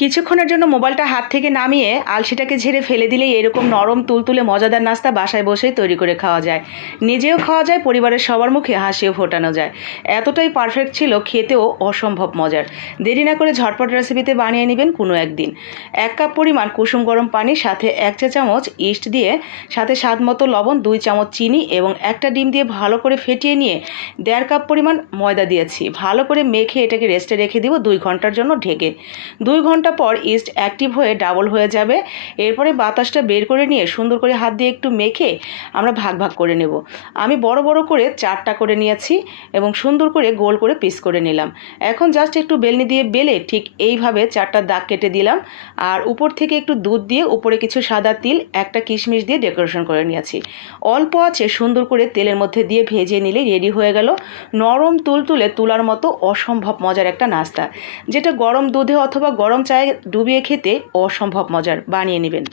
কিছুক্ষণের জন্য মোবাইলটা হাত থেকে নামিয়ে আলসিটাকে ঝেড়ে ফেলে দিলেই এরকম নরম, তুলতুলে, মজাদার নাস্তা বাসায় বসেই তৈরি করে খাওয়া যায়। নিজেও খাওয়া যায়, পরিবারের সবার মুখে হাসিও ফোটানো যায়। এতটাই পারফেক্ট ছিল, খেতেও অসম্ভব মজার। দেরি না করে ঝটপট রেসিপিতে বানিয়ে নেবেন কোনো একদিন। এক কাপ পরিমাণ কুসুম গরম পানি, সাথে এক চা চামচ ইস্ট দিয়ে, সাথে স্বাদ মতো লবণ, দুই চামচ চিনি এবং একটা ডিম দিয়ে ভালো করে ফেটিয়ে নিয়ে দেড় কাপ পরিমাণ ময়দা দিয়েছি। ভালো করে মেখে এটাকে রেস্টে রেখে দিব দুই ঘণ্টার জন্য ঢেকে। দুই ঘণ্টা পর ইস্ট অ্যাক্টিভ হয়ে ডাবল হয়ে যাবে। এরপরে বাতাসটা বের করে নিয়ে সুন্দর করে হাত দিয়ে একটু মেখে আমরা ভাগ ভাগ করে নেব। আমি বড় বড় করে চারটা করে নিয়েছি এবং সুন্দর করে গোল করে পিস করে নিলাম। এখন জাস্ট একটু বেলনি দিয়ে বেলে ঠিক এইভাবে চারটা দাগ কেটে দিলাম। আর উপর থেকে একটু দুধ দিয়ে উপরে কিছু সাদা তিল, একটা কিশমিশ দিয়ে ডেকোরেশন করে নিয়েছি। অল্প আছে সুন্দর করে তেলের মধ্যে দিয়ে ভেজে নিলে রেডি হয়ে গেল। নরম তুলতুলে তুলার মতো অসম্ভব মজার একটা নাস্তা। যেটা গরম দুধে অথবা গরম চায়ে ডুবিয়ে খেতে অসম্ভব মজার। বানিয়ে নেবেন।